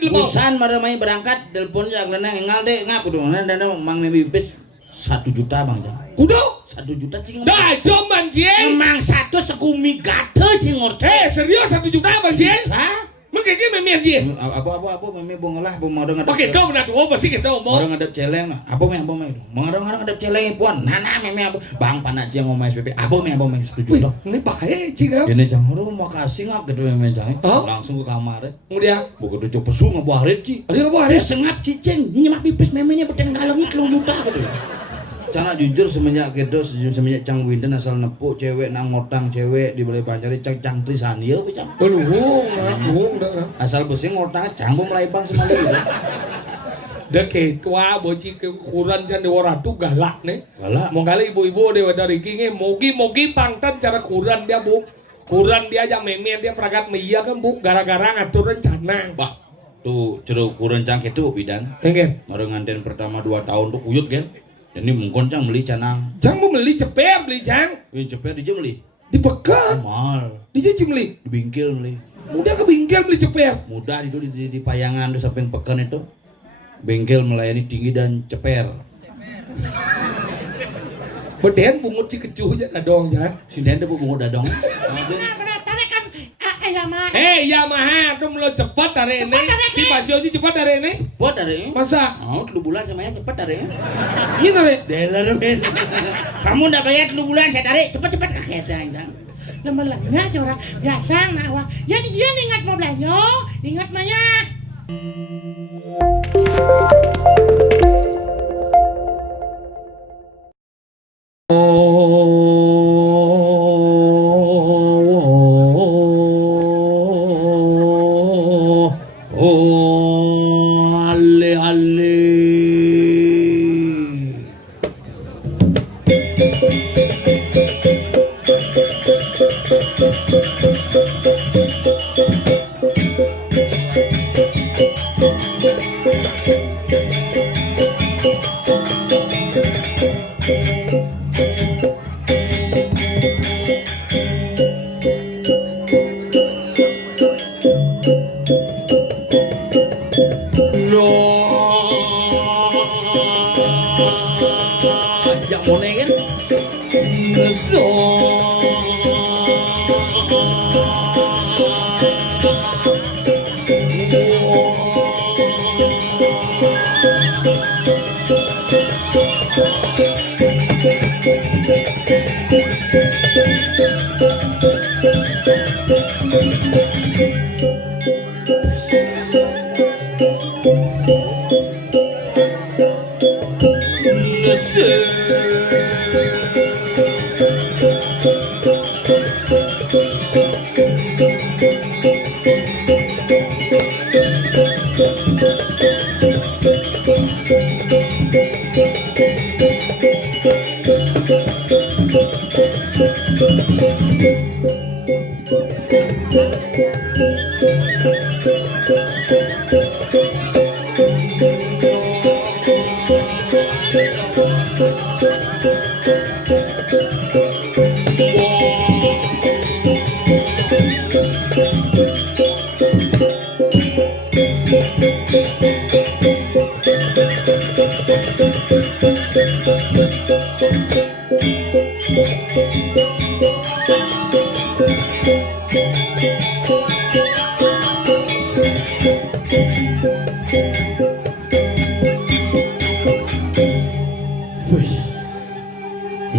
telepon. Usan maremai berangkat telepon jak lenang engal deh ngap kudu dan mang mibis 1 juta bang jang. Kudu 1 juta cing. dah cuman Jeng Emang 1 sekumi gate cing orte. serius 1 juta bang Jeng Hah? mengkiki memian Jeng Apa meme bongelah mau ada ngadep. pakai kau benar tuh pasti kita Mau ngomong ngadep celeng. Apa meh mau ngadep celeng puan. Nana meme apa. Bang panak jeung ngomong SPP. Apa meh 1 juta. ini bahaya Jeng Ini jang huru makasih ngap gitu meme jang. Oh? Langsung ke kamar. kemudian Bukan tuh pesu ngebuarit ci. ada apa Dia sengap cicing, nyimak pipis memenya beten kalong itu juta gitu. Cana jujur semenjak gitu, semenjak Cang Winden asal nepuk cewek nang ngotang cewek dibeli pancari cang trisan ieu picang. luhung dah Asal besi ngotang cambung melaibang semali gitu. dah ketua bocil kekuran can dewa ratu galak nih Galak. mau kali ibu-ibu dewa dari kinge mogi pangtan cara kuran dia bu kuran dia aja memian dia peragat meia kan bu gara-gara ngatur rencana Bah, tuh ceruk ukuran cang itu bidan. pengen Marenganten pertama 2 tahun tuh kuyut kan. Jadi mungkon cang beli canang. Jang mau beli cepet beli Jang Wih cepet di beli. dipegang Mal, di cuci beli di bingkil beli. udah ke bingkel beli cepet Mudah itu di payangan tuh samping pekan itu. Bengkel melayani tinggi dan ceper. beden bungut si kecuh aja dong Jang Si Dende bu bungut dadong. Benar, kan Yamaha. Yamaha tuh lo cepat hari ini si Pasio si cepat hari ini Buat dari ini. masa Oh, 3 bulan semuanya cepet dari ini. ini hari Dealer men. Kamu ndak bayar 3 bulan saya tarik cepet-cepet kakek dang. Lemelanya cora biasa nawa. Ya dia ingat mau belanja, ingat maya. Ale ale. Jak moneng kan?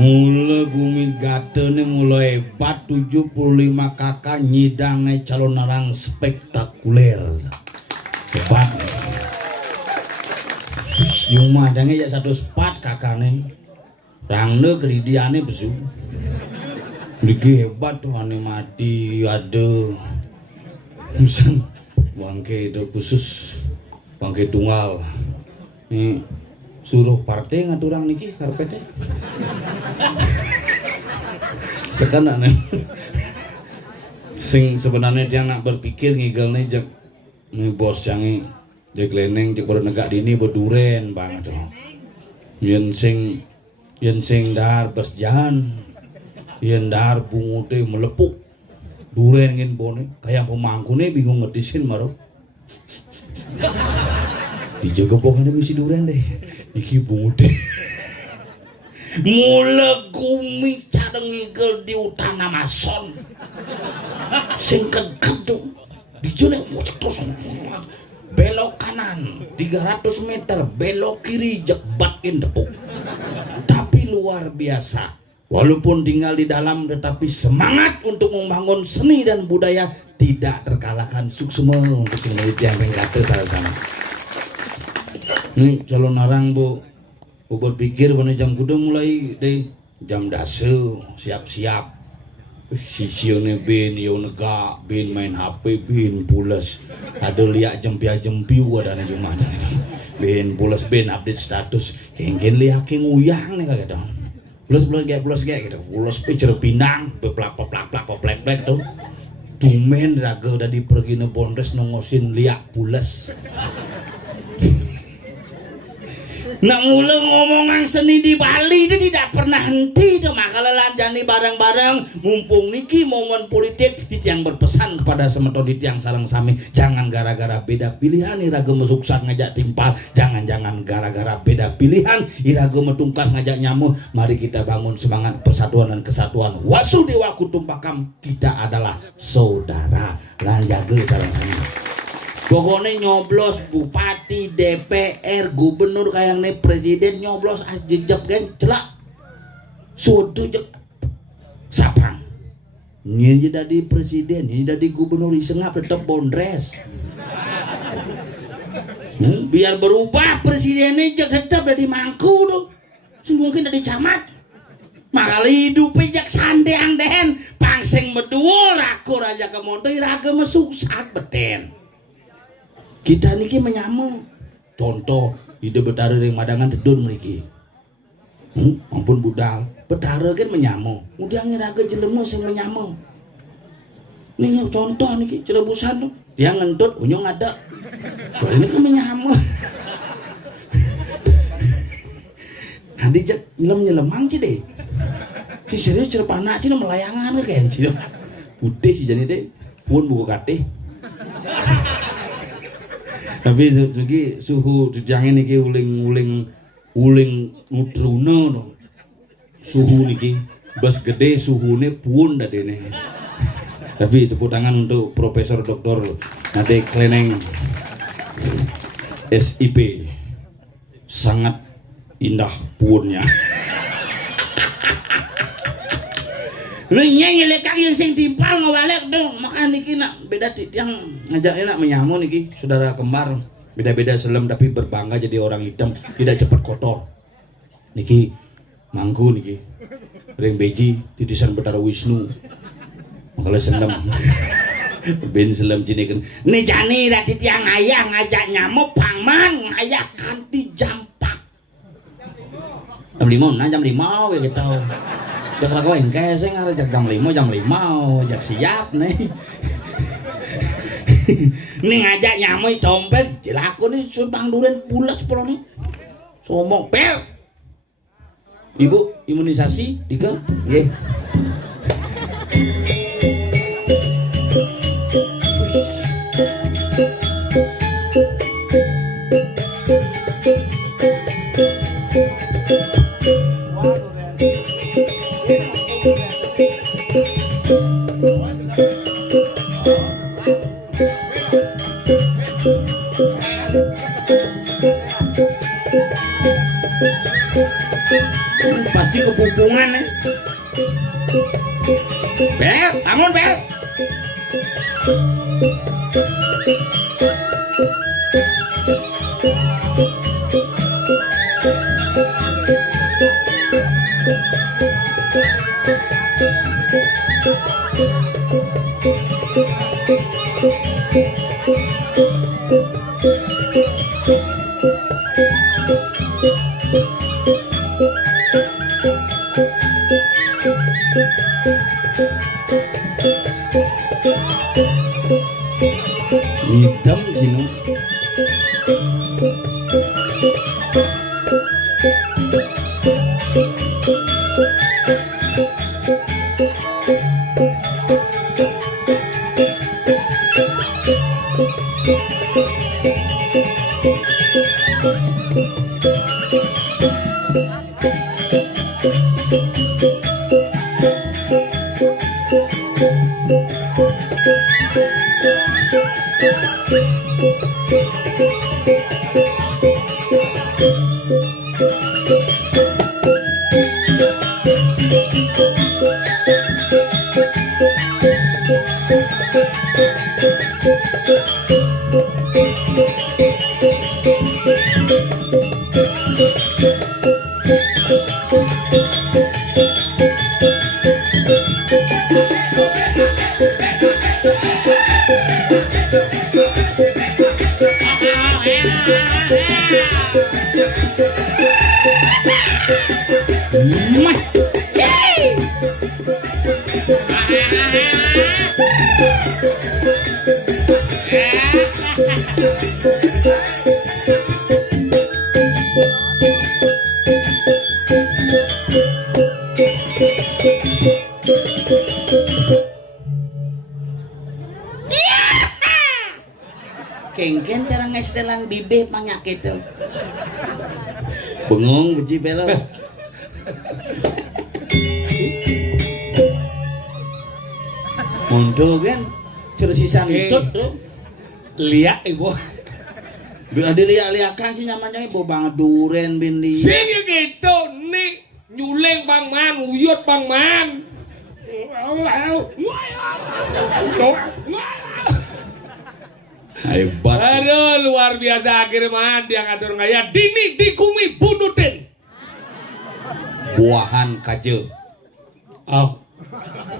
Mula bumi gatene mulai hebat 75 kakak nyidange calon narang spektakuler. Hebat. Yung madange ya 1 spat kakane. Rangne keridiane besu. Niki hebat tuh ane mati ada. Misal bangke itu khusus bangke tunggal. Nih suruh partai ngaturang niki karpetnya. Sekarang sing sebenarnya dia nggak berpikir ngigelnya jak nih bos jangi jak leneng jak bernegak dini berduren banget tuh. Yen sing dahar berjalan, yen dahar bungute melepuk duren ngin bone kayak pemangku nih bingung ngedisin maru. Dijaga pokoknya misi duren deh. Iki bude. Mula gumi cadeng ngigel di utana mason. Sing keget tuh. Dijone ngocek terus. Belok kanan 300 meter, belok kiri jebakin tepuk. Tapi luar biasa. Walaupun tinggal di dalam tetapi semangat untuk membangun seni dan budaya tidak terkalahkan suksema untuk penelitian yang kata sana. Ini calon orang bu berpikir pada jam kuda mulai deh jam dasa siap-siap. Sisione bin nega bin main HP bin pulas ada lihat jempiu ada na cuma bin pulas bin update status kengken lihat keng uyang nih kagak dong pulas gitu pulas picture pinang peplak tuh tumen raga udah dipergi ne Bondres nongosin lihat pulas. Nak ngulang ngomongan seni di Bali itu tidak pernah henti tuh makanya lanjani bareng-bareng mumpung niki momen politik yang berpesan kepada semeton yang sarang sami jangan gara-gara beda pilihan iraga mesuksan ngajak timpal jangan gara-gara beda pilihan iraga metungkas ngajak nyamu mari kita bangun semangat persatuan dan kesatuan wasudewa kutumpakam kita adalah saudara lan jaga sarang sami. Pokoknya nyoblos bupati, DPR, gubernur kayak nih presiden nyoblos jejak kan celak. Suatu jek sapang. Ini jadi presiden, ini jadi gubernur isengap tetap Bondres. Biar berubah presidennya jek tetap dari Mangku tuh. Mungkin dari camat. Makali hidupnya jak sandeang dehen, pangseng medua raku raja kemontai raga mesuksak beten. Kita niki menyamu contoh ide betara yang madangan dedun niki ampun budal betara kan menyamu udah ngiraga jelemu sing menyamu ini contoh niki Cirebusan tuh dia ngentut unyong ada ini kan menyamu hadi jak nyelemang sih deh si serius Cirepana sih melayangan kan sih putih sih jadi deh pun buku kateh. Tapi lagi suhu jangan niki uling nutruna no. Suhu niki bas gede suhune pun dadene. Tapi tepuk tangan untuk Profesor Dr. Nade Kleneng SIP sangat indah punnya. Nyanyi lekak yang sing timpal ngawalek dong makan niki nak beda yang ngajak enak menyamu niki saudara kembar beda-beda selem tapi berbangga jadi orang hitam tidak cepat kotor niki mangku niki ring beji titisan Betara Wisnu makanya selem ben selem jini kan nih jani radit yang ayah ngajak nyamu pangman ngajak kanti jampak jam 5 ya kita udah kalau engke saya ngarejak jam 5 jak siap nih. Nih ngajak nyamui compet jelaku nih sumbang duren pulas polo nih. Somong pel. Ibu imunisasi dika nggih. Pasti kepupungan nih. Bel, bangun Bel. Hitam sini. Kengken cara ngestelan bibe penyakit tuh. Bengong biji pelo. Muncul kan cerita sisan itu tuh. Lihat ibu. Bila dilihat-lihatkan sih nyamannya ibu bang duren bindi. Sing gitu nih nyuleng bang man, uyut bang man. Hebat. Aduh luar biasa akhirnya man dia ngatur ngaya dini dikumi bunutin. Buahan kaje. Oh,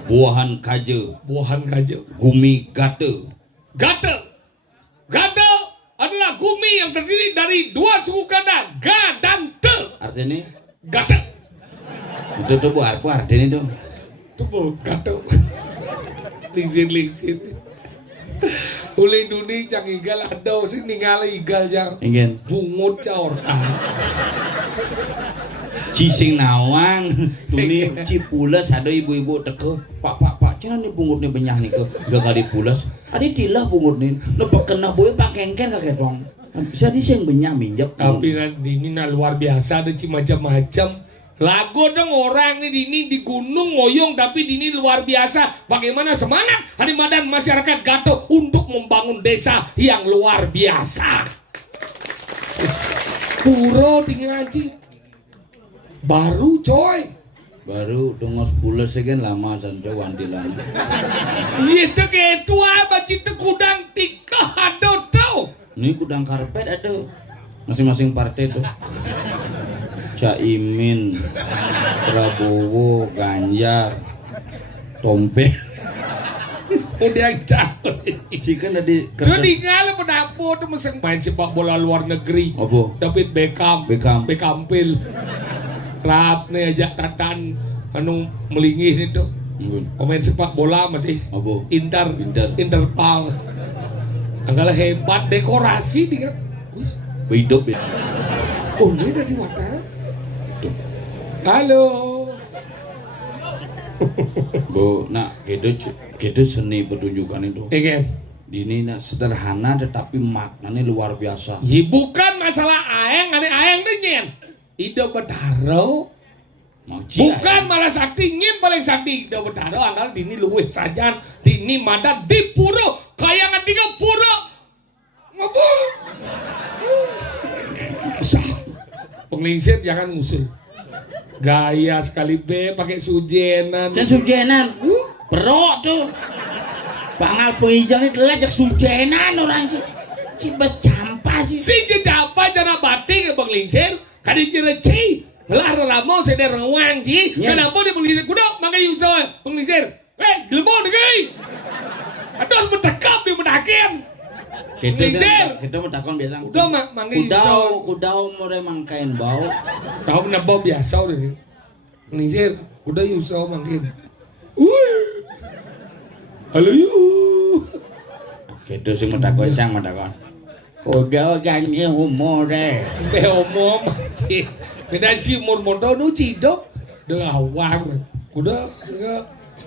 Buahan kaje. buahan kaje. Gumi gate. Gate. Gate adalah gumi yang terdiri dari dua suku kata ga dan te. Artinya Gate. itu tuh bu artinya tuh. Itu bu gate. Lingsir. Uli duni cang igal ada sih ningali igal jang Ingin bungut caur cising nawang tuni cipules ada ibu-ibu teko pak jangan nih bungut nih benyah nih ke gak kali pules ada tilah bungut nih lepas kena boy pak kengken kakek dong bisa diseng benyah minjak tapi ini luar biasa ada macam-macam lagu dong orang nih ini di gunung ngoyong tapi ini luar biasa bagaimana semangat hadimadan masyarakat Gato untuk membangun desa yang luar biasa. Puro tinggi ngaji baru coy baru tengos pules kan lama sanjo wandilan itu ketua bacita kudang tika ada tau ini kudang karpet ada masing-masing partai tuh Caimin, Prabowo, Ganjar, Tompe. udah jauh Si kan tadi terus tinggal pendapo tuh mesin main sepak bola luar negeri Apa? David Beckham Beckham-pil rap nih ajak tatan anu melingih itu pemain sepak bola masih Apa? Interpal anggalah hebat dekorasi dia Hidup ya. oh ini dari mata halo Bu, nak gitu seni pertunjukan itu. ingin Ini nak sederhana tetapi maknanya luar biasa. ya bukan masalah aeng nih nyen ide betaro bukan malah sakti nyen paling sakti ide betaro anggal dini luwih sajan dini madan di puro kayangan tiga puro ngabul penglingsir jangan ngusil gaya sekali be pakai sujenan Sujenan, perok tuh. Pangal penghijau itu lajak sujenan orang sih. Cibas campa sih. si jejapa jana batik penglingsir kadi cireci lah ramo sede rewang sih kenapa dia penglingsir kudo mangga yuso penglingsir gelemo deh aduh mentekap di mendakin Kita mau takon biasa. udah mangga yuso Kudau more mangkain bau. tahu nabau biasa udah nih penglingsir udah yuso mangkin halo yuk Gitu sih mau takon cang mau takon. Kudau janji umur deh. teh omong mati beda ci umur modo nu cidok dengan awang udah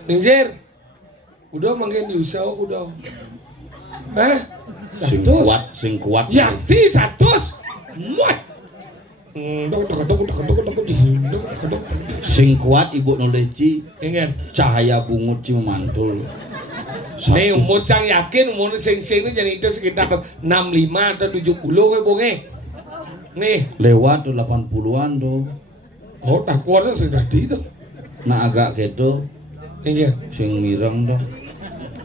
penglingsir udah mangkin yuso udah Sing Satus. kuat, sing kuat. Yakti 100. Muat. Sing kuat Ibu Noleci Ingin. cahaya bungut ci memantul. Nih umur cang yakin umur sing ini jadi itu sekitar 65 atau 70 we bonge. Nih, Lewat tuh 80-an tuh. oh tak kuatnya sudah di itu. Nah agak gitu Ingin. sing mireng tuh.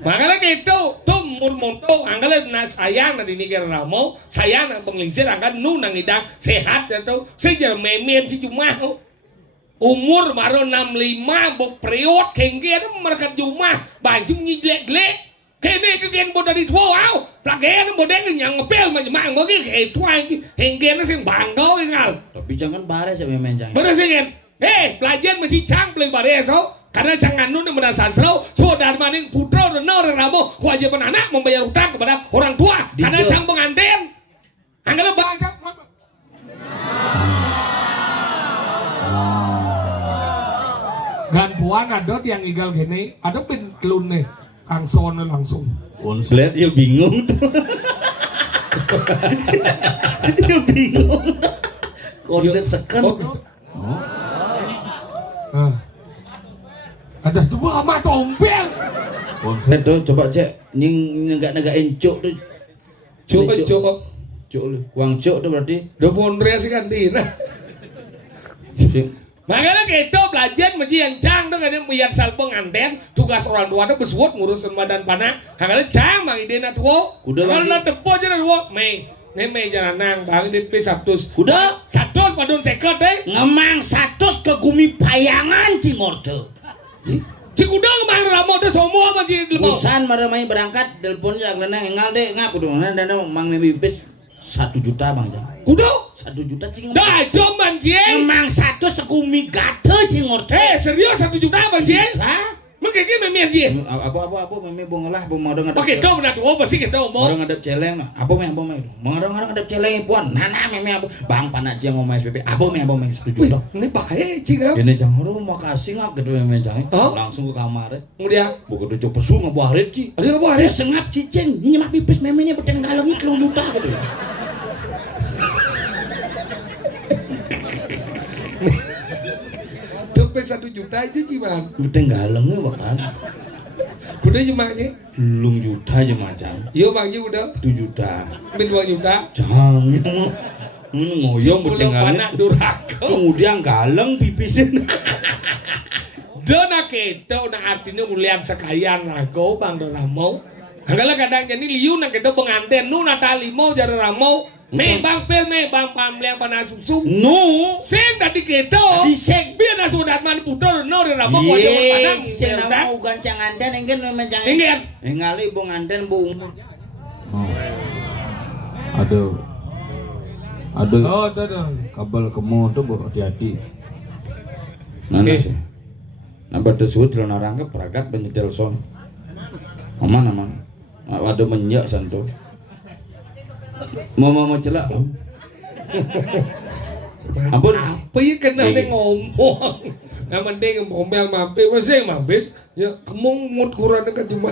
Makanya gitu, tuh mur-murto, anggalan na sayang na dinikir ramo, sayang na penglingsir, anggalan nu nang idang sehat ya tuh, sejar memem si cuma umur baru 65, bok period, kengge itu mereka cuma, baju ngilek-lek, kene kegen boda di tua, au, plagenya boda yang ngepel macam bagi kayak tua, kengge itu sing bangga ingal, Tapi jangan bares ya memen jangan. bener sih kan, pelajar masih cang pelai bareso. Karena jangan nun yang sasro, saudara maning putra dan orang ramo kewajiban anak membayar utang kepada orang tua. Karena cang pengantin, anggap bangsa. Gan puan ada yang igal gini, ada pin kelun nih, kang sono langsung. Konslet ya bingung tuh. Dia bingung. Konslet seken. Ada dua mata ompel. Konslet tuh coba cek nying negak-negain cuk tuh. Coba coba. Cuk lu. Uang cuk tuh berarti. Udah pondre sih kan Dina. Makanya gitu belajar mesti yang cang tuh kan yang sal pengantin tugas orang tua tuh besuat ngurusin badan panak. Makanya cang bang ide na tuh. Kuda kalau lagi. tepo aja na tuh. Mei jangan nang bang ide P100. Kuda 100 padun seket ngemang 100 ke gumi bayangan Cimorte. Cikuda kemarin ramo tuh semua apa sih lemau. Usan maramai berangkat telepon jak lenang engal deh ngap kudu dan mang mimipis 1 juta bang jang. Kuda 1 juta cing. dah cuman sih. Emang 100 sekumi gate Cimorte. Serius 1 juta bang sih. Hah? Mungkin gini memian sih. Apa meme bongelah mau mau ngadep. Oke dong benar tuh pasti kita Mau ngomong. ngadep celeng. Apa meme? Mau ngadep celeng puan. Nana meme apa? Bang panak jang ngomong SPP. Apa meme 1 juta. Ini bahaya sih kan. Ini jangan makasih ngap gitu meme jang. Oh? Langsung ke kamar. Kemudian Bukan tuh pesu ngebuarit ci. ada apa Ada ada? sengap cicing, ini mak pipis memenya beten galong itu juta gitu. Dompet 1 juta aja sih bang. Beten galongnya bakal Udah cuma aja. belum juta aja macam. Yo bang Ji udah. 2 juta. Min 2 juta. Jangan. Ngoyong beten Pulau galong. anak durhaka. Kemudian galong pipisin. Dona kita na artinya mulian sekalian rago bang dona mau. Anggalah kadang jadi liu nak kita pengantin nu natali mau jadi ramau. Me bang pel me bang pamliang panas susu. No. Sing tadi kita. Disek. Biar na sudah man putar no di ramau Ye, wajah padang. sing nama ugan canganten engken memang jangan. Ingin. Engali bung anten bung. Aduh. Aduh. Oh, tuh. Kabel kemu tuh hati-hati. Nana Oke. sih. Nampak tersebut dalam orang ke peragat penyetel son. Aman. Ada menyak santo. Mau celak. Ampun. Apa ya kena Iya. dia ngomong. Nah mending ngomel mampir, masih mampir. Ya kemung mut kurang dekat cuma.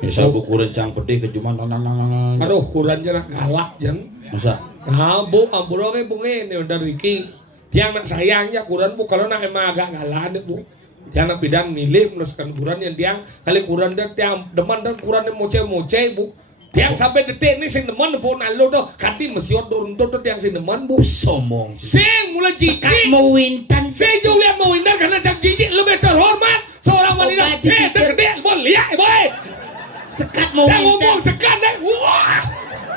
Misal ukuran cang pedih kejuman nang. Aduh kurang jarak galak jang. Masa Nah bu, ampun oke bunge ini udah Ricky. Tiang nak sayangnya kurang bu kalau nak emang agak galah deh bu. Tiang nak bidang milih meneruskan kurang yang tiang kali kurang dia tiang deman dan kurang yang moce bu. Tiang sampai detik ini sing deman pun alo doh kati mesiot dorong doh tiang sing deman bu. sombong. Sing mulai Sekat jijik. mau wintan. Saya jauh lihat mau hindar karena cak jijik lebih terhormat seorang wanita. Oh, jijik. Gede, boleh lihat, boy. Sekat mau Jangan ngomong wintan. sekan deh. Wah,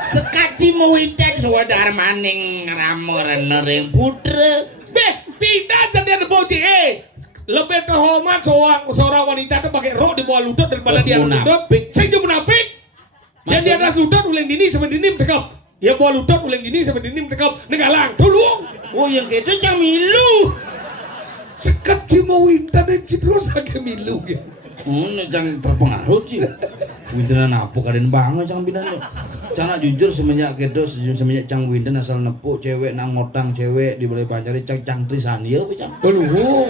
Sekaci mau wintan saudara maning ramor nering putra. beh, pindah jadi ada bocil. Lebih terhormat seorang wanita itu pakai rok di bawah lutut daripada Bos dia lutut. munafik. Saya jauh munafik. Yang di Maksudnya? atas lutut uleng dini sampai dini tekap. Ya bawah lutut uleng dini sampai dini tekap. Negalang, tolong. Oh yang gitu camilu. Sekecil mau internet terus agak milu ya. Jangan terpengaruh sih. Wintenan apa kalian banget jangan bilang. Cana jujur semenjak gitu semenjak cang winten asal nepuk cewek nang ngotang cewek di balai pancari cang trisan ya cang. Tolong,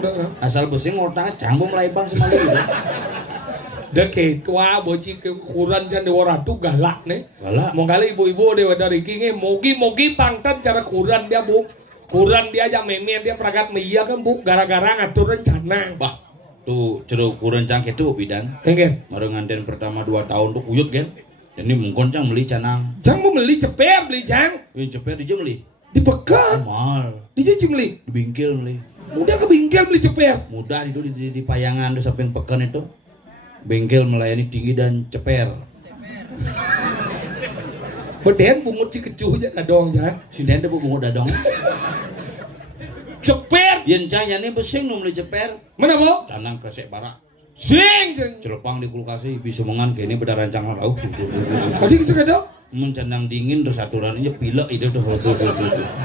dah. Asal besi ngotang cang mau melaipan sekali gitu. Deke tua boci kekuran can dewa ratu galak nih. Galak. Mau kali ibu-ibu dewa dari kini mogi pangtan cara kuran dia bu. Kuran dia aja memen dia peragat meia kan bu gara-gara ngatur rencana. Bah, tuh ceruk kurang cang itu bidan. Engen. Marenganten pertama 2 tahun tuh uyut kan. Jadi mungkin cang beli canang. Cang mau beli ceper beli cang. Ini cepet dia beli. Dipekat. Mal. Dia beli. Di bingkil beli. Udah ke bingkel beli ceper. Mudah itu di payangan di samping pekan itu. Bengkel melayani tinggi dan ceper. Beden bungut si kecuh aja dong jangan. Sinden tuh bungut dadong. Ceper. Yen canya nih besing nu beli ceper. Mana bu? Canang kresek barak. Sing. Celepang di kulkasi bisa mengan kini beda rancang lauk. Tadi kita dong. Mun canang dingin terus aturannya pilek itu tuh.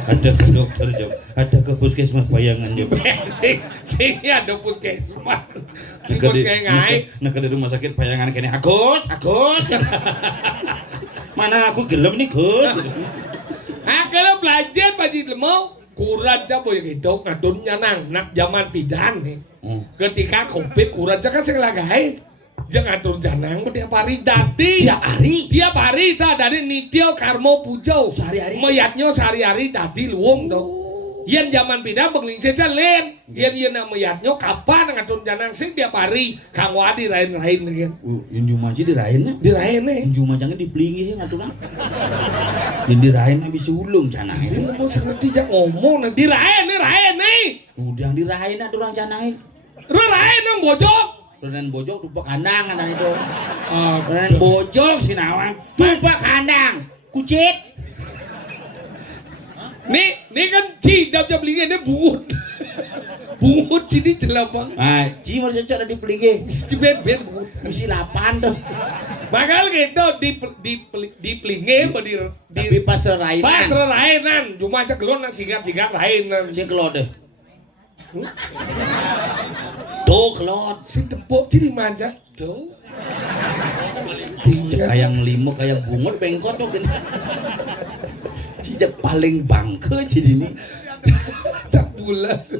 Ada ke dokter jam. Ada ke puskesmas bayangan jam. Sing ada puskesmas. Si bos kayak ngai. Nak di rumah sakit bayangan kini. Agus. Mana aku gelem nih Gus. Kalau belajar Pak Lemau kurang coba ya gitu ngadunnya nak zaman pidan nih. Ketika covid kurang kan selagai jangan atur janang tiap hari dati. Tiap hari tak dari nitio karmo pujo. Sehari-hari. Mayatnya sehari-hari dati luwung dong. Yen zaman pidan bengling saja len. Yen mayatnya kapan ngatur janang sing tiap hari kang wadi lain-lain kan. Yang Jumanji dirain nih. Dirain nih. Yang Jumanjangnya dipelingi sih ngaturang. Yang dirain habis ulung canang Ini ini. mau sengerti jak ngomong nih. Dirain nih. Udah yang dirain aturang canang ini. Dirain yang bojok. Renan bojok tumpah kandang anak itu. Ah, Renan bojok si nawang tumpah kandang. Kucit. Nih kan cidap jam lingi ini bungut. Bungut sini jelapang. Ah, ci mau cocok ada dipelingi. Cibet bungut. Misi 8 tuh. Bakal gitu di pelingi Tapi pas rainan. pas rainan cuma segelon sigat rainan. Si kelot deh. Tuh kelot. Si tepuk jadi manja. Tuh. Kayak ngelimuk kayak bungut bengkot tuh gini. Cijak paling bangke jadi ini. Tak bulas.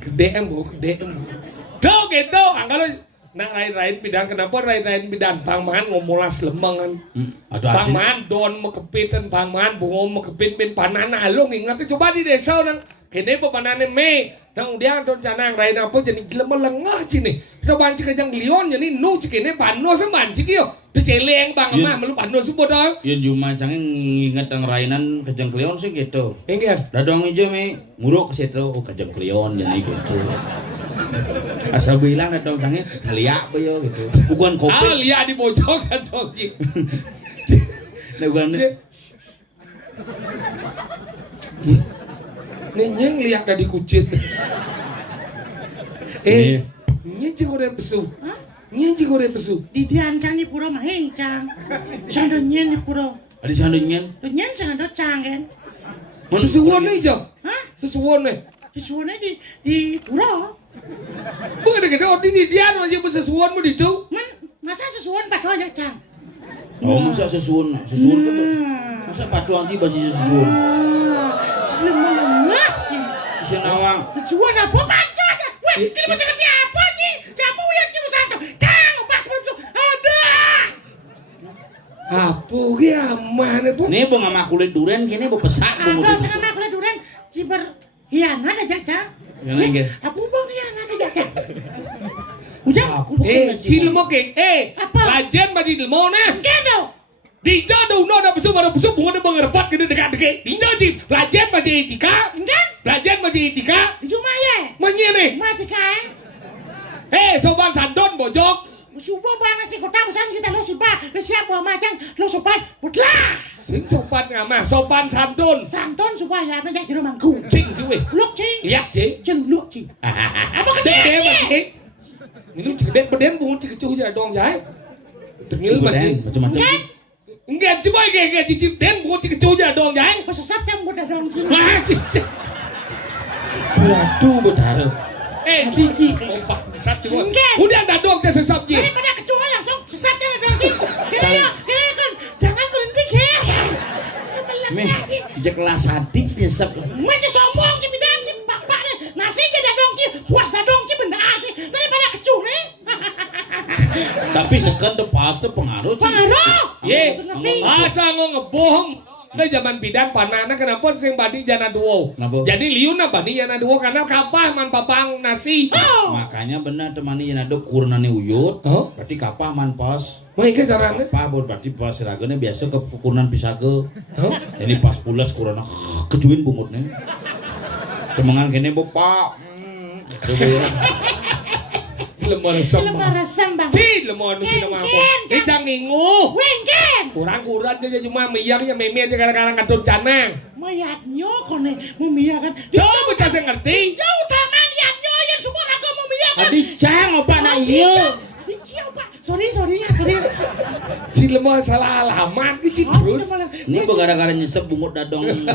Gedean bu. Tuh gitu. Angkalo nak lain bidang kenapa lain bidang pangmangan ngomolas lemangan. Pangmangan don mekepitan pangmangan bungo mekepit bin panana alung ingat coba di desa nang kene pepanane me nang dia don canang lain apa jadi jelema lengah cini. Kita banci kejang lion jadi nu cikene pano sembanci kio. Diceleng bang mah melu pano subodo. Yang Jumanjangnya nginget yang rainan kejang kleon sih gitu. Ingat. Dadong aja mi muruk ke situ kejang kleon jadi gitu. Asal bilang datang canggih ngeliat apa ya gitu. Bukan kopi. Ah lihat di pojok kan dong. Nah bukan. Nyeng lihat dari kucit. Nyeng goreng pesu. Nyeng goreng pesu. Di diancang di pura mah cang. Sando nyen di pura. Ada sandungan. Nyen sando cang kan. Sesuon nih jo. Hah? Sesuon nih. Disuone di pura. Bukan ada gede di dia aja sesuon mu itu. Masa sesuon padu aja cang. Oh masa sesuun kan. Masa patuang sih basi sesuun. Lemah. Bisa nawang. Sesuon apa padu aja. Wah, ini masih ngerti apa sih? Siapa yang cuma sando? Cang, pas betul. Ada. Apa ya mana pun. Nih bang sama kulit durian kini bepesak Ada sama kulit durian ciber hianat aja cang. Yang lain Aku bang hianat aja cang. Udah. Cilmo keng. Apa? Lajen bagi ilmu nah. Kendo. Di jauh no ada besar ada besar bukan ada mengerepat gede dekat. Di jauh pelajar bagi etika. Enggak. Pelajar bagi etika. Di rumah ya. Mana nih? Mati kan. Soban sandon bojok. Subuh banget sih kota besar sih talo siapa siapa macam lo sopan putlah Sing sopan ngamah sopan sandon. santon supaya apa ya di rumahku Cing cuy. luk cing Lihat cing. cing luk cing apa Gede kan bagi. Ini gede beden bungut kecuh aja dong jai. Tengil bagi. macam-macam. kan Enggak coba kayak cicip den bungut kecuh aja dong jai. pesesat cang udah dong sini Wah cicip. Waduh betar. Biji kompak besar tuh. Enggak. Udah enggak dong saya sesat ji. daripada kecuali langsung sesatnya dong sini kira kan jangan berhenti kira Meh, ijek kelas sadik nyesek. macam sombong sih bidang sih pak nasi aja dong sih puas dong sih benda daripada kecuali Tapi seken tuh pas tuh pengaruh. Ci. Pengaruh. Ye, Ngerti. asa ngebohong. Nah zaman bidan panana kenapa sing badi jana duo? Kenapa? Jadi liuna badi jana duo karena kapah man papang nasi. Makanya benar temani yang ada kurunane uyut. Oh, Berarti kapah man pas. mereka caranya. Kapah berarti pas seragane biasa ke kurunan pisage. Oh, Ini pas pulas kurana kejuin bungutnya. Semangan kene bapak. Coba ya. lemah resem. Lemah resem bang. Ci lemah nu sih nama apa? Ci cangingu. Wengken. Kurang-kurang aja cuma miyang ya meme aja kadang-kadang kadang canang. Mayatnya kone memiakan. Tuh bocah saya ngerti. Jauh taman yatnya yang semua raga memiakan. Adi cang opa na iya. Iya pak. Sorry ya. Sorry. Ci lemah salah alamat ci terus. Ini gara-gara nyesep bungut dadong.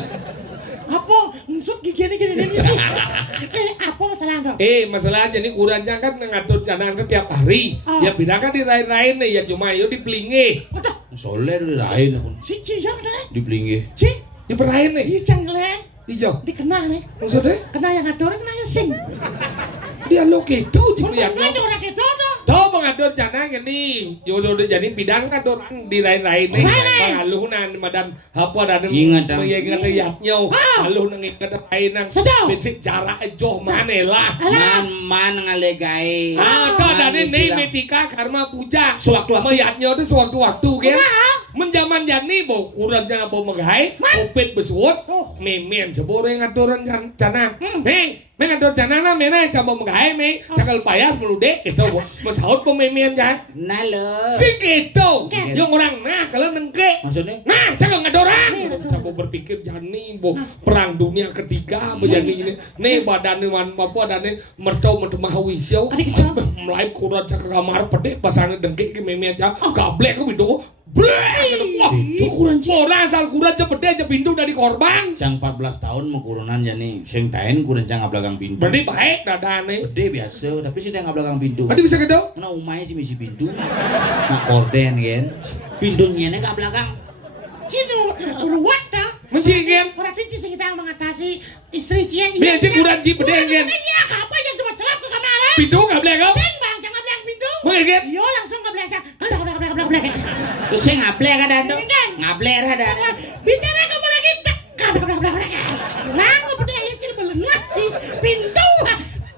Apa? Ngusut gini sih. Apa masalah dong? Masalahnya nih kurangnya kan ngatur canangan kan tiap hari. Oh. Ya beda kan dirain-rain nih ya cuma yo dipelingi. Udah. Soalnya udah lain aku. Si Cijang dah. Dipelinggi. Si. Diperain nih. Iya canglen. Ijo. Dikenal nih. Maksudnya Kena yang ngatur kena yang sing. dia lo gitu Mau ya. aja orang itu dong. Tuh mengatur canangan nih. Yo udah jadi bidang ngatur dirain-rain nih. Pengaluh madan apa dan Ingat, Dang. mengingat yatnya. Lalu ngingat painang. Sejauh. Bensik jarak joh mana lah. Man ngalegai. Tuh dari nih metika karma puja. Sewaktu-waktu. Mayatnya tuh sewaktu-waktu kan. Menjaman jani bo kurang jangan bo megai. Opet besut. Memen sebore ngaturan canang. Hei, mengatur canang na mena coba megai me. Cakal payas melude itu masaut po memen jan. Nalo. Si gitu. Yung orang nah kalau nengke. Maksudnya? Nah, cakal ngadorang. Coba berpikir jani bo perang dunia ketiga bo jani ini. Nih badannya wan apa badannya mercau mertemah wisyo. Mulai kurang cakal kamar pede pasangan dengke ke memen aja. Gablek ke bidu. Bleh, Itu kurang orang asal kurang cepet aja pintu dari korban. Cang 14 tahun mengkurunan jani. Sing tain kurang cang ngablagang pintu. Berarti baik dadane. Gede biasa, tapi sih dia ngablagang pintu. Berarti bisa gitu? Karena umahnya sih misi pintu. Nak korden kan. Pintunya nih ngablagang. Sini ruwet dah. Mencingin. Berarti sih kita mengatasi istri Cia. Biar cik kurang cik pedengin. Iya, apa yang cuma celap ke kamar? Pintu nggak boleh kau? Sing bang, jangan bilang pintu. Mungkin. Yo langsung ke belakang. Terus saya ngablek ada dong. Ngablek ada. Bicara kamu lagi. Lang udah ya cil belengah di pintu.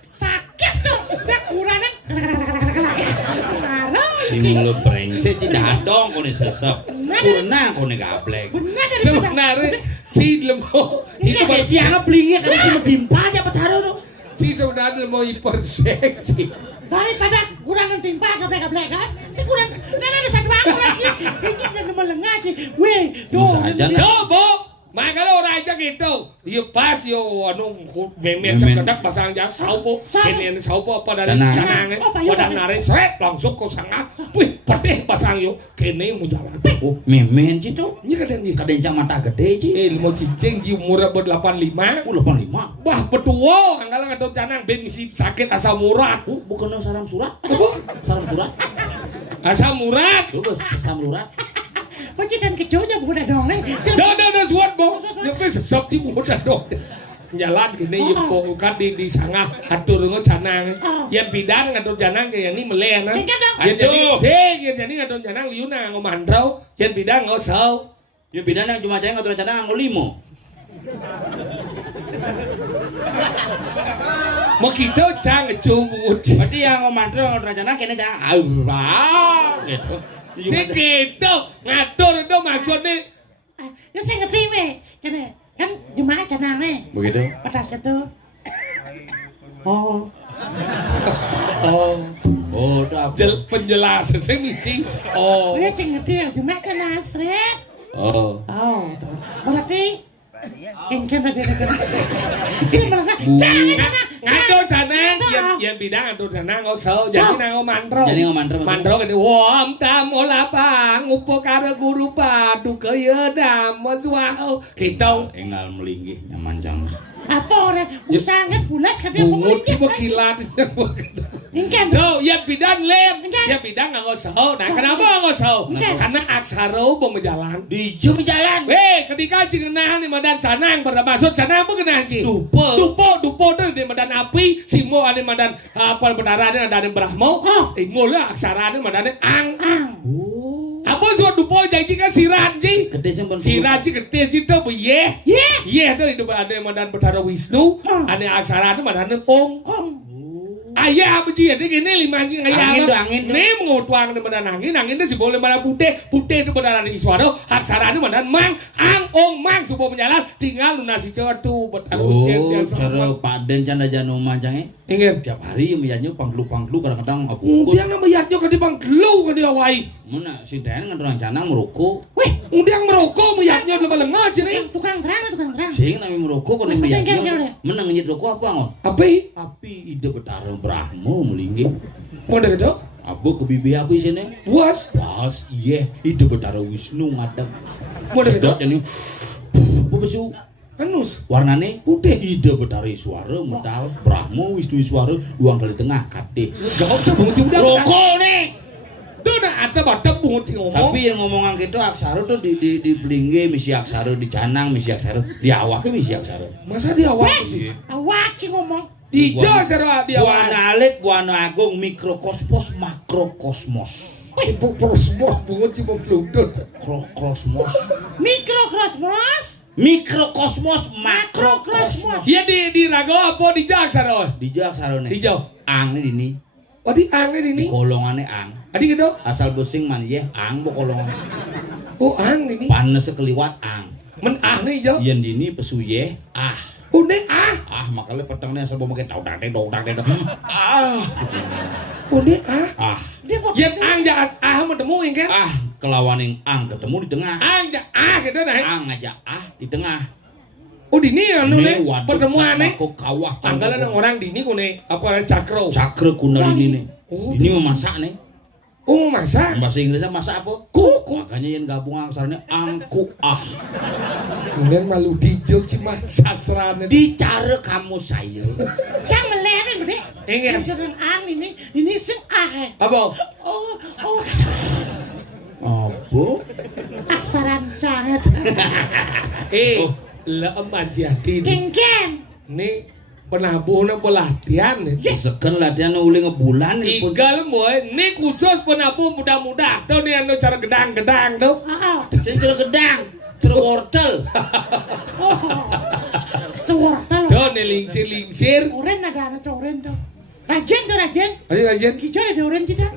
Sakit tuh. Tak kurangnya. Si mulut brengsek ci dadong kone sesep. Kurna kone gablek. Benar dari Sebenarnya cik lemah. Ini kayak siang belinya kan cuma timpa aja petaro tuh. Cik sebenarnya lemah hipersek. daripada kurang timpa gablek kan. Si kurang ada satu aku lagi. Ini kan melengah sih. Weh, Bisa aja lah. Yo, Bo. Makanya orang aja gitu. Yo pas yo anu memen cak pasang jas saupo. Ini saupo apa dari canangan. Pada nare seret langsung ke sana. Wih, pedih pasang yo. Kene mau jalan. Oh, memen ci tuh. Ini kadang Kadencang mata gede ci. mau cicing di umur ber-85. 85. Wah, petuwo, anggalan ngadon canang ben ngisi sakit asam urat. Bukan salam surat. Apa? Salam surat. Asam urat. Bagus, salam surat. Macam dan kecohnya bukan dong nih. Dah suat bang. Nyampe sesep di muda dong. Jalan gini yung po kan di sangah atur ngo canang. Yang bidang ngadon canang kayak ini melena. Yang jadi sih, yang jadi ngadon canang liuna ngomandrau. Yang bidang ngosau. Yung bidan yang cuma saya ngatur canang ngau limo. Mau kita cang ngecumut. Berarti yang ngomandro ngatur canang kene canang. Allah gitu. Si gitu ngatur itu maksudnya. Ya saya ngerti weh. Kan jemaah canang nih. Begitu. Pedas itu. Oh. Oh, udah. Penjelasan saya misi. Oh. Ya saya ngerti ya jemaah kan asret. Oh. Oh. Berarti engken ini malah jangan Ngatur canang, yang bidang ngatur canang ngosau, jadi nang mandro. Jadi ngomandro. Mandro kan, wam tamu lapang, upokara guru padu kaya dam maswao. Kita Engal melinggih nyamanjang. apa orang usangan bulas katanya bungut coba kilat. engken Tuh, yang bidang lem, yang bidang nggak ngosau. Nah, kenapa nggak ngosau? Karena aksara mau berjalan. Di jum jalan. Ketika cingenahan di medan canang pada masuk canang apa kena anjing? Dupo. Dupo tuh di medan api, simo ane mandan apa bedarane andane Brahmo, simo lah aksarane mandane ang. Oh. Apa suat dupo janji kan siran ji. Gede sing pun. Siran ji gede ji to ye. Ye to itu ane mandan Betara Wisnu, ane aksarane mandane ong. Ayah apa ji ini gini lima anjing ayah. Angin. Ini mengutuang di mandan angin itu si boleh mana putih itu bedaran Iswaro, aksarane mandan mang, ang ong mang subuh menjalan tinggal lunasi cetu Betara Oh, Ujen cara Pak Den canda jano manjange. Ingin. Tiap hari mianyo panglu-panglu kadang-kadang Dia abungkus. nama yatnya kan di bangkelu kan dia wai. Mana si Den ngadurang canang merokok. Weh, dia merokok meyatnya di balengah sih nih. Tukang terang. Sing nami merokok kan Mas, mianyo. kira-kira. Menang nyit rokok apa ngon? Apa? Api ide Betara Brahmo melinggi. Mau ada itu? Abu ke bibi aku sini. Puas. Pas iya ide Betara Wisnu ngadep. Mau ada itu? Sedot ini. Apa besu? Anus. Warnane putih ide Betara Iswara medal Brahmo Wisnu Iswara duang kali tengah kate. Jawab sebung udah. Rokok nih. Dona ada badak bungut sih ngomong. Tapi yang ngomongan gitu aksara tuh di Blingge misi aksara, di Canang misi aksara, di awaknya misi aksara. Masa dia awak sih? Awak sih ngomong. Dijo sera dia awak. Buana alit, buana agung, mikrokosmos, makrokosmos. Ibu prosmos bungut sih mau bludut. Krokosmos. Mikrokosmos. Mikrokosmos, makrokosmos. Dia di rago apa di jak sera? Di aksara nih. Dijo. Ang nih ini. Oh di angin ini. Golongannya ang. Adi gitu. Asal besing man ya ang bu golongan. Oh ang ini. Panas sekeliwat ang. Men ah nih jo. Yen dini pesuye ah. Oh nih ah. Ah makanya petangnya asal mau makin tau dang. Ah. Oh nih ah. Ah. Dia kok Yang ang jangan ah mau temuin kan? Ah, kelawaning ang ketemu di tengah. Ang jangan ah gitu nah. Ang ngajak ah di tengah. Oh di ini anu nih waduh, pertemuan nih. sama kok kawah. Tanggalan yang orang di ini kune apa cakro. Cakra kundalini nih. Oh, Ini memasak nih. Oh masa? Bahasa Inggrisnya masak apa? Kuku. Makanya yang gabung aksaranya angku ah. Kemudian malu dijo cuma sastra nih. Bicara kamu saya. Jangan meleren deh. Ingin. Jangan ang ini sing ah. Apa? Oh. Apa? Aksaran sangat. Lem aja di Kengken. ini penabuh na pelatihan nih. Seken latihan uli ngebulan nih. Tinggal boy, ini khusus penabuh muda-muda. Tuh nih anu cara gedang-gedang tuh. Saya cerah gedang, cerah wortel. Sewortel. Tuh nih lingsir-lingsir. Oren ada anak oren tuh. Rajen. Ayo kajian Kijau ada oren tidak?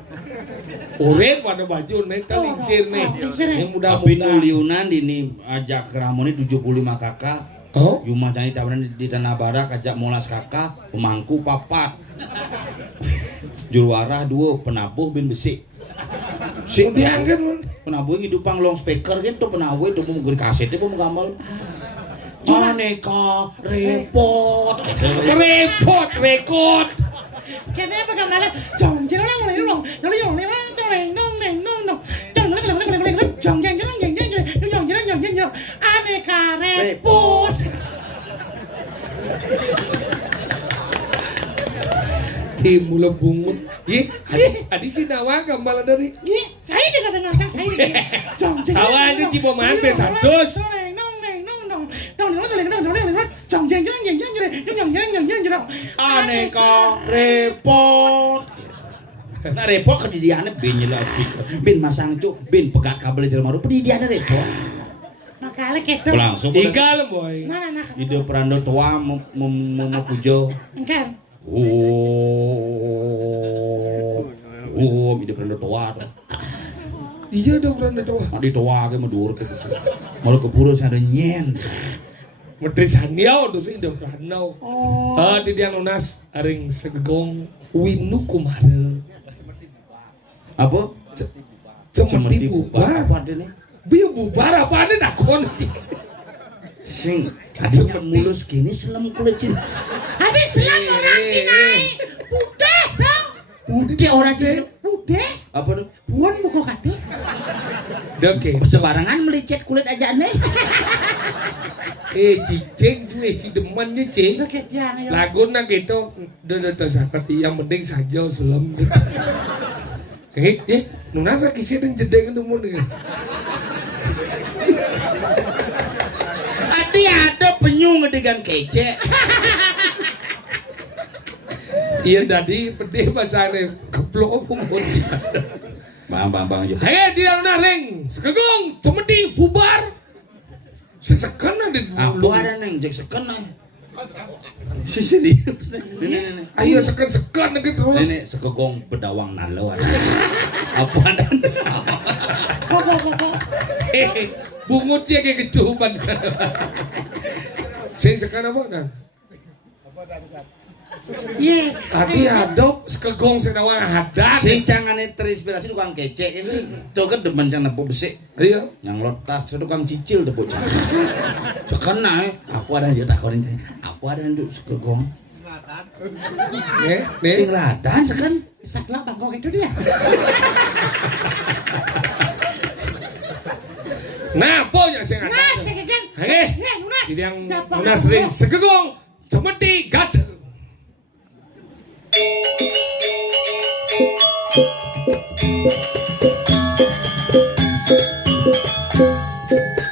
oren pada baju nih, tuh lingsir nih. Lingsir nih. Yang Tapi muda-muda. nuliunan ini ajak keramoni 75 kakak. Oh, Yuma cani tawanan di Tanah Barak ajak molas kakak, pemangku papat. Juruarah 2 penabuh bin besi. Si diangkat. penabuh ngidupang long speaker gitu penabuh itu mau kaset itu mau gamal. Aneka repot. Repot, rekod. Kenapa kamu nala? Jong jangan nong. Aneka repot. Tim mula bungut. Ih, adi Cinawa gambar dari. Saya juga dengar saya. Jong Tawa itu cipoman pesantos. Aneka repot. Nah repot kedidiannya bin nyela speaker. Bin masang cuk, bin pegat kabel jelema ru kedidiannya repot. Makanya keto. Langsung Igal boy. Mana nak? ide perando tua memujo. Engkan. Ide perando tua. Iya dong beranda tuh. Di tua ke medur ke. Malu kepuro sada nyen. Menteri Sandiau tuh sih udah beranau. Oh. Di dia lunas aring segegong winu kumarel. Apa? Cemeti bubar. Apa adene? Biu bubar apa ada dakon. Sing tadinya mulus gini selem kulit cin. Habis selang orang Cina. Udah dong. Udah orang cin. Udah. Apa tuh? Buan buka kati. Oke. Sebarangan melicet kulit aja aneh. Cicing juga cidemannya cing. Oke, ya. Lagu nak gitu, udah sakit. Yang penting saja selem. Nunasa kisah dan jedeng itu mau dengan. Adi ada penyu ngedigan kece. Iya tadi pedih bahasane keplok pungut. Bang aja. Hei dia naring, sekegong, cemedi bubar. Seken ada. Apa ada neng cek seken neng. Si serius neng. Ayo seken lagi terus. Nenek sekegong bedawang nalo ada. Apa ada? Hehe, bungutnya kayak kecuban. Sing seken apa kan? Iya. Tadi hadap sekegong senawang hadat. Sing cangane terinspirasi tukang kecek ini. Tuh kan demen cang nepuk besik. Iya. Yang lotas tukang cicil nepuk cang. Seken nae. Apa ada dia takonin saya. Apa ada nduk sekegong? Sing ladan seken. Saklah bangkok itu dia. Nah, pokoknya sing ada. Nas sekian. Hei, Nunas. ini yang Nunas ring sekegong, cemedi gade.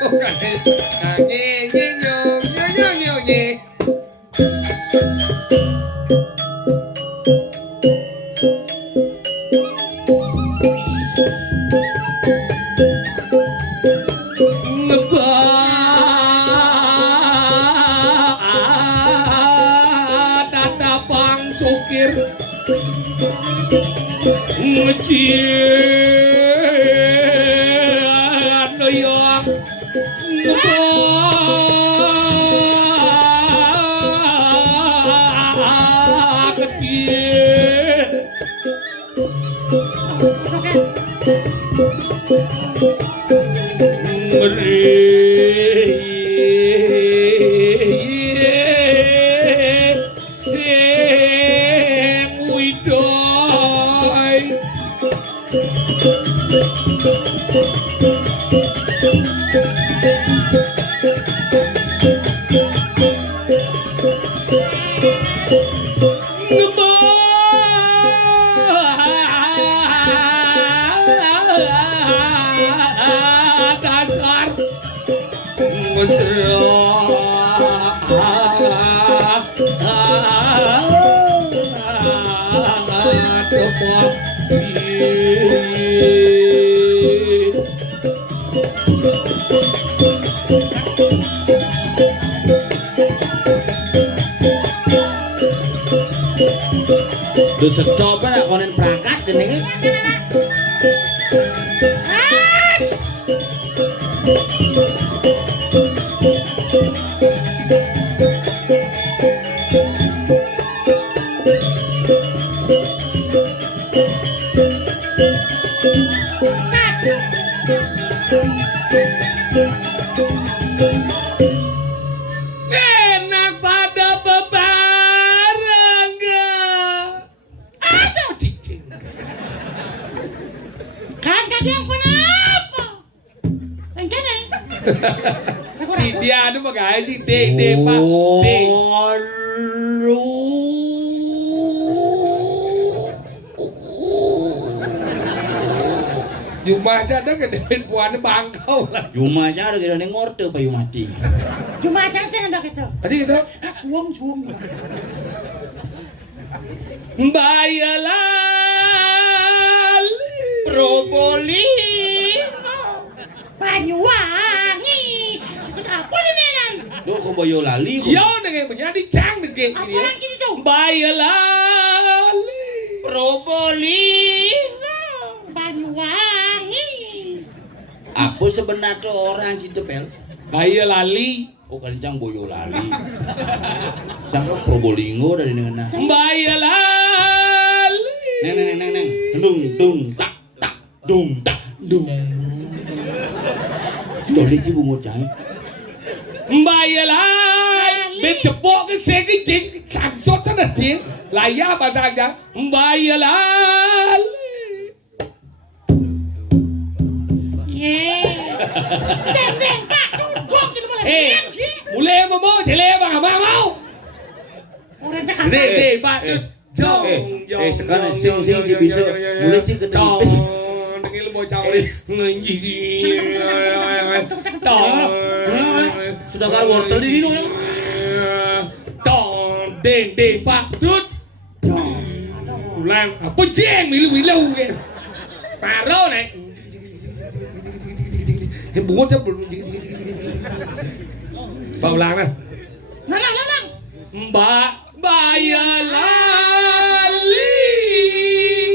Oh, kanye, nye. Sukir ngecian yang dasar mesra Duh sedop nek konen perangkat gini. enak pada bebarang aduh cicing Kan kalian kenapa? Engkene. di dia anu pakai di de pak de Jumah aja ada ke David puannya bangkau lah. Cuma aja ada kira ngorte payu mati. Cuma aja sih ndak itu. Tadi gitu. Suang. Bayalali Probolinggo. Banyuwangi. Apa ini nan? Duh kok Boyolali kok. yo dengan menjadi cang dege Apa ini. lagi itu? Bayalali Probolinggo. Banyuwangi. Apa sebenarnya orang gitu pel? Bayalali Oh kencang Boyolali. Sangka Probolinggo dari nengena. Bayalali Neng. Dung tak dung. Tolong ci bungut cai. Bayalali Becepok ke segi jing sangsot tanah jing Laya bahasa aja Bayalali Deng, Pak, turgong kita boleh. Mulai mau cele bang mau Orang cakap. Deh pak jong sekarang sing bisa mulai ci ketemu. Ngil bocah ngeji Sudah karo wortel di dino. deng pak tut ulang apa jeng milu kan paro nek buat apa ulang nah Lanang. Mbak bayalah